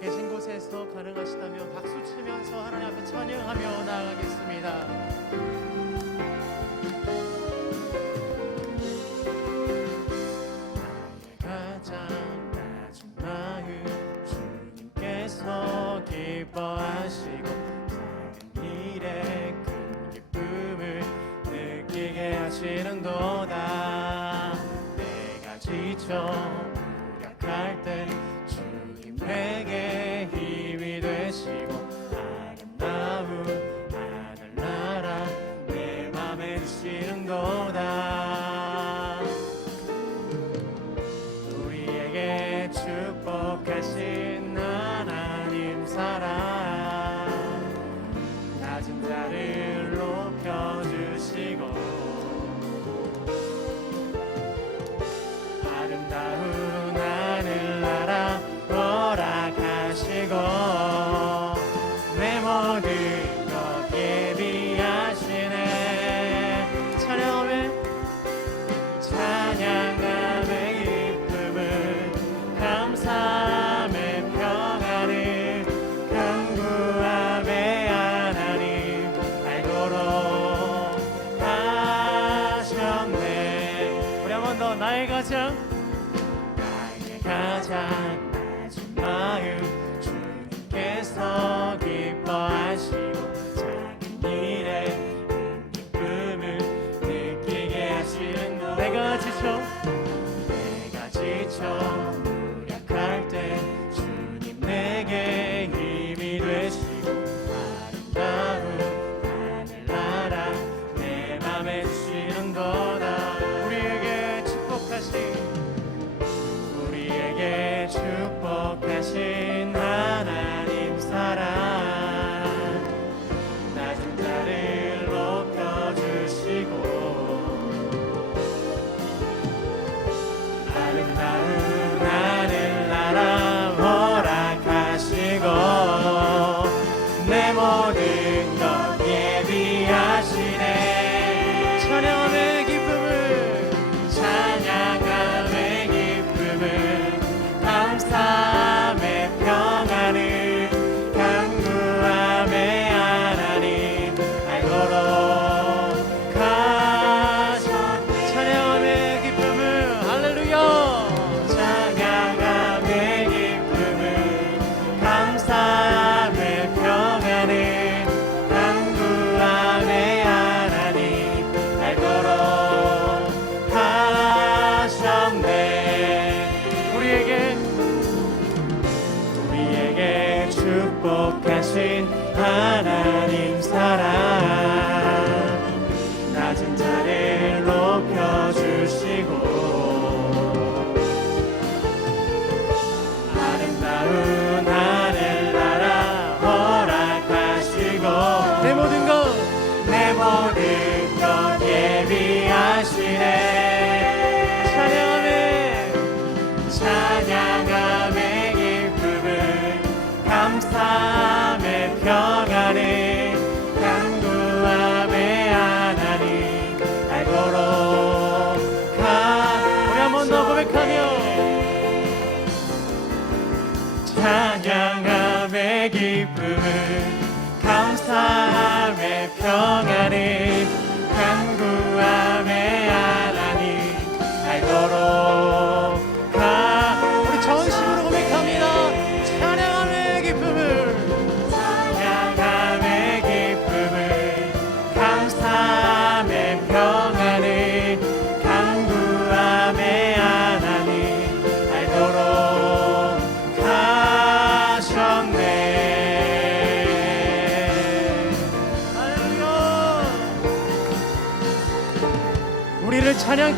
계신 곳에서 가능하시다면 박수 치면서 하나님 앞에 찬양하며 나아가겠습니다. 기쁨을 감사함에 평안을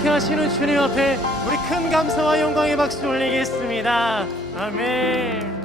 이렇게 하시는 주님 앞에 우리 큰 감사와 영광의 박수 올리겠습니다. 아멘.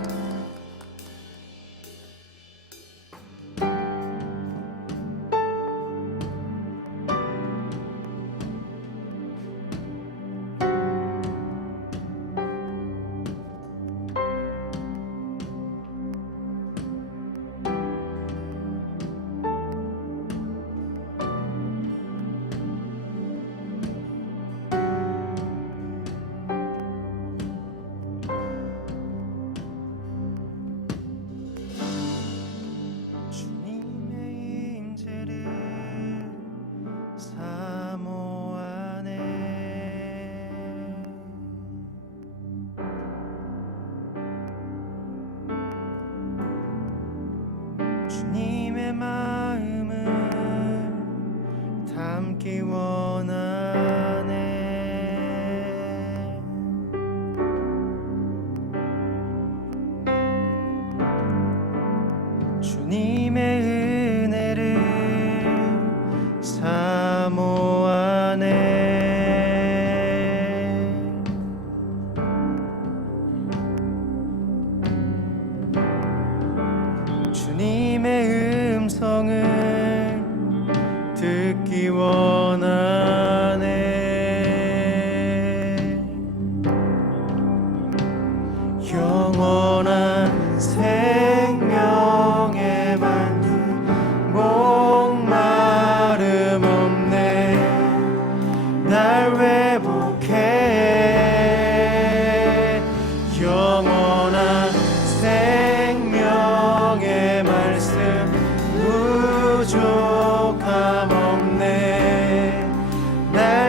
Yeah.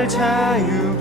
날 자유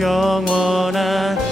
영원한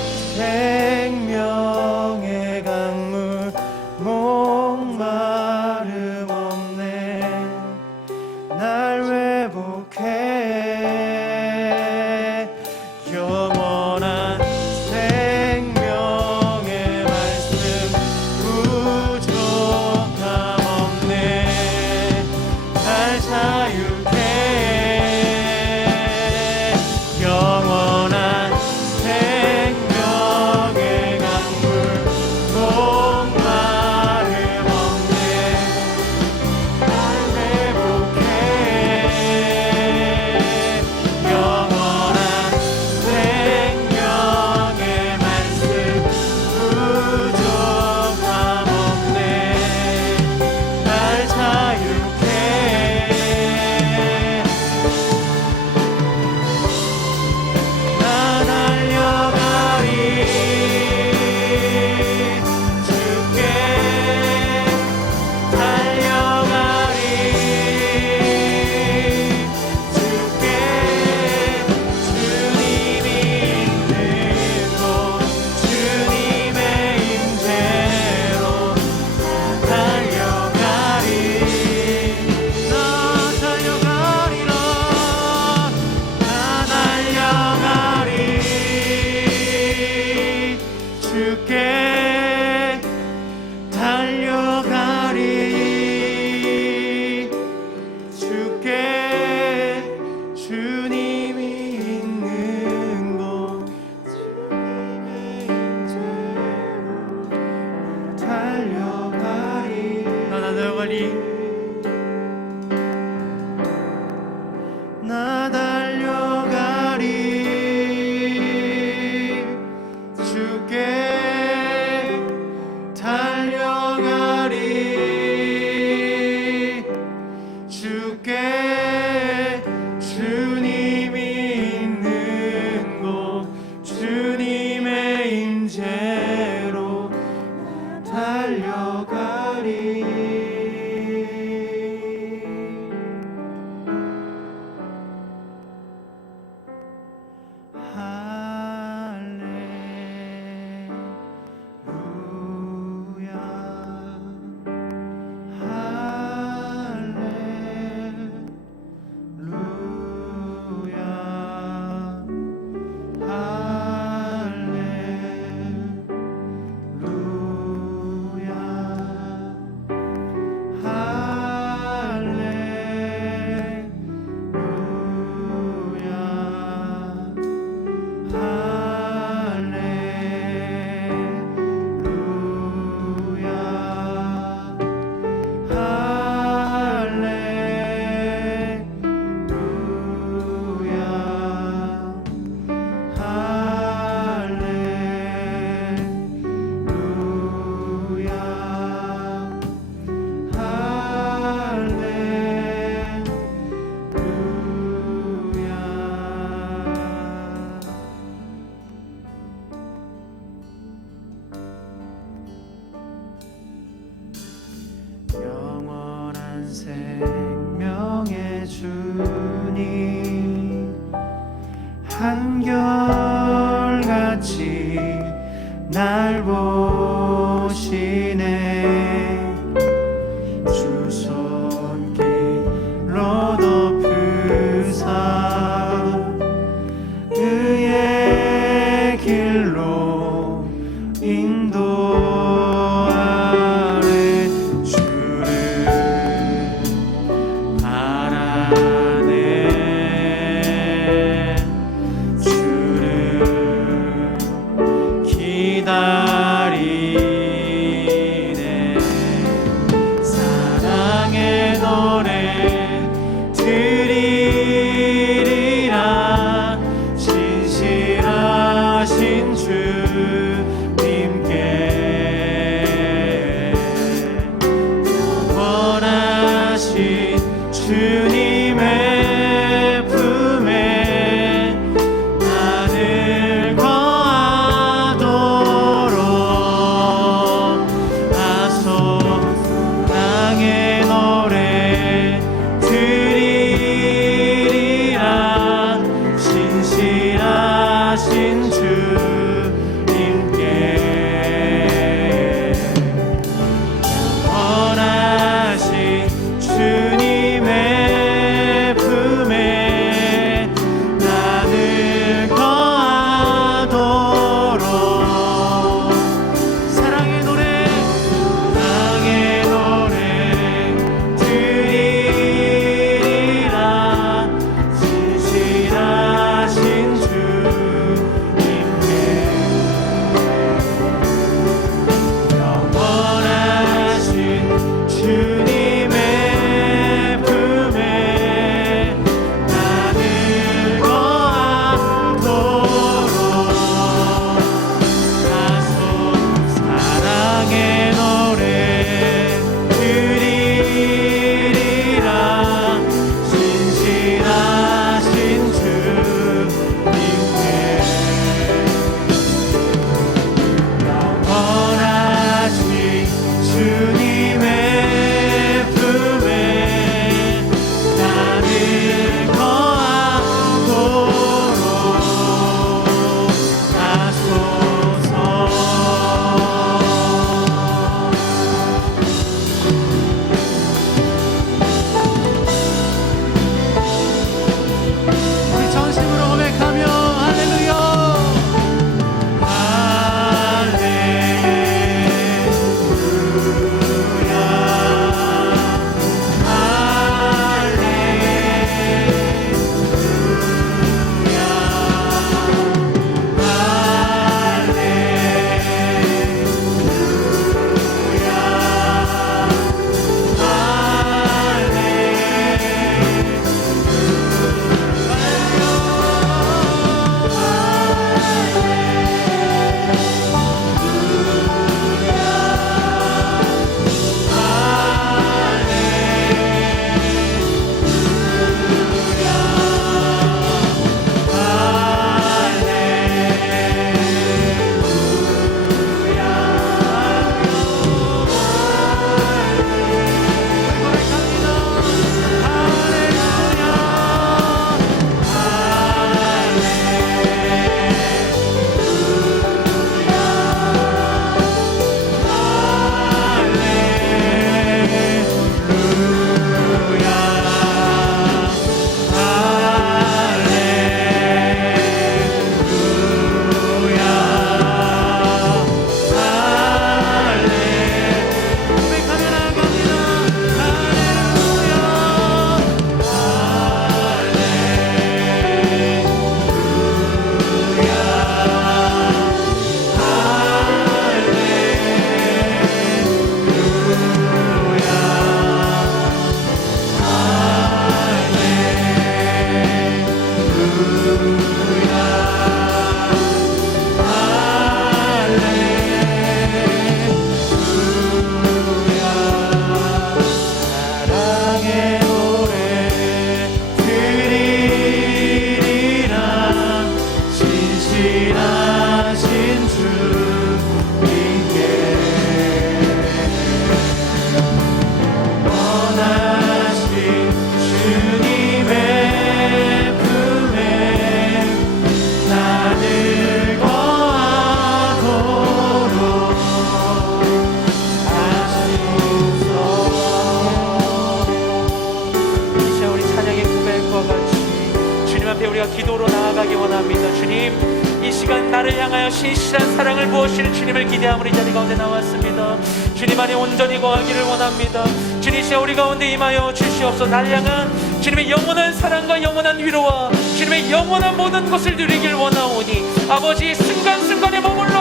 사랑을 부어주시는 주님을 기대함으로 이 자리 가운데 나왔습니다. 주님 안에 온전히 거하기를 원합니다. 주님, 이 시간 우리 가운데 임하여 주시옵소서. 나를 향한 주님의 영원한 사랑과 영원한 위로와 주님의 영원한 모든 것을 누리길 원하오니 아버지 순간순간에 머물러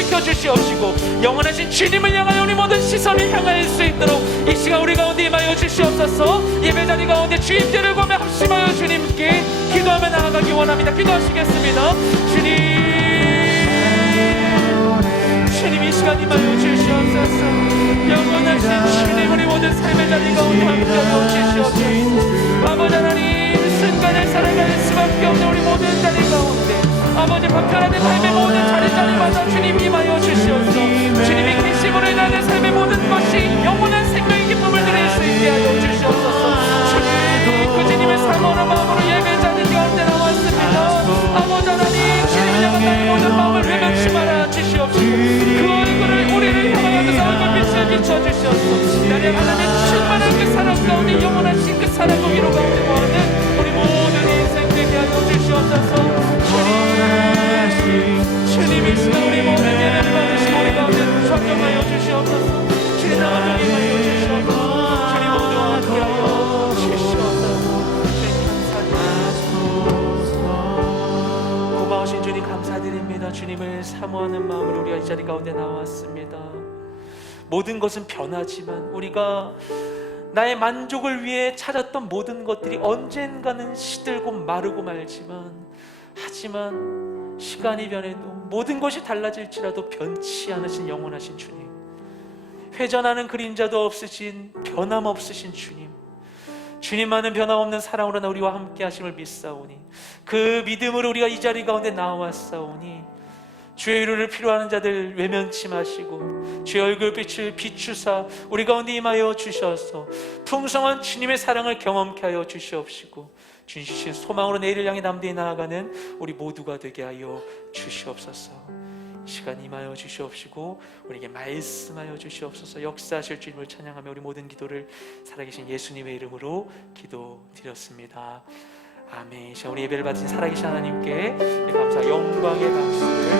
돌이켜 주시옵시고 영원하신 주님을 향하여 우리 모든 시선을 향할 수 있도록 이 시간 우리 가운데 임하여 주시옵소서. 예배 자리 가운데 주임들을 보며 합심하여 주님께 기도하며 나아가기 원합니다. 기도하시겠습니다. 주님 주님 이 시간 임하여 주시옵소서. 영원하신 주님 우리 모든 삶의 자리 가운데 함께하여 주시옵소서. 아버지 하나님 순간을 살아갈 수밖에 없는 우리 모든 아버지 박편하는 삶의 모든 자리 자리마다 주님 임하여 주시옵소서. 주님이 계심으로 인하여 삶의 모든 것이 영원한 생명의 기쁨을 드릴 수 있게 하여 주시옵소서. 주님 그 주님의 사모하는 마음으로 예배 자리 가운데 나왔습니다 아버지 하나님 주님을 향한 나의 모든 마음을 외면치 말아 주시옵소서. 그 얼굴을 우리를 향하여 그 얼굴 빛을 비춰주시옵소서. 나를 하나님 충만한 그 사랑 가운데 영원하신 그 사랑과 위로 가운데 되게 고마우신 주님 감사드립니다. 주님을 사모하는 마음으로 우리가 이 자리 가운데 나왔습니다. 모든 것은 변하지만 우리가 나의 만족을 위해 찾았던 모든 것들이 언젠가는 시들고 마르고 말지만 하지만 시간이 변해도 모든 것이 달라질지라도 변치 않으신 영원하신 주님. 회전하는 그림자도 없으신 변함없으신 주님. 주님만은 변함없는 사랑으로 나 우리와 함께 하심을 믿사오니 그 믿음으로 우리가 이 자리 가운데 나왔사오니 주의 이루를 필요하는 자들 외면치 마시고 주의 얼굴빛을 비추사 우리 가운데 임하여 주셔서. 풍성한 주님의 사랑을 경험케 하여 주시옵시고 주신 소망으로 내일을 향해 남대히 나아가는 우리 모두가 되게 하여 주시옵소서. 이 시간 임하여 주시옵시고 우리에게 말씀하여 주시옵소서. 역사하실 주님을 찬양하며 우리 모든 기도를 살아계신 예수님의 이름으로 기도드렸습니다 아멘. 자 우리 예배를 받으신 살아계신 하나님께 감사 영광의 박수를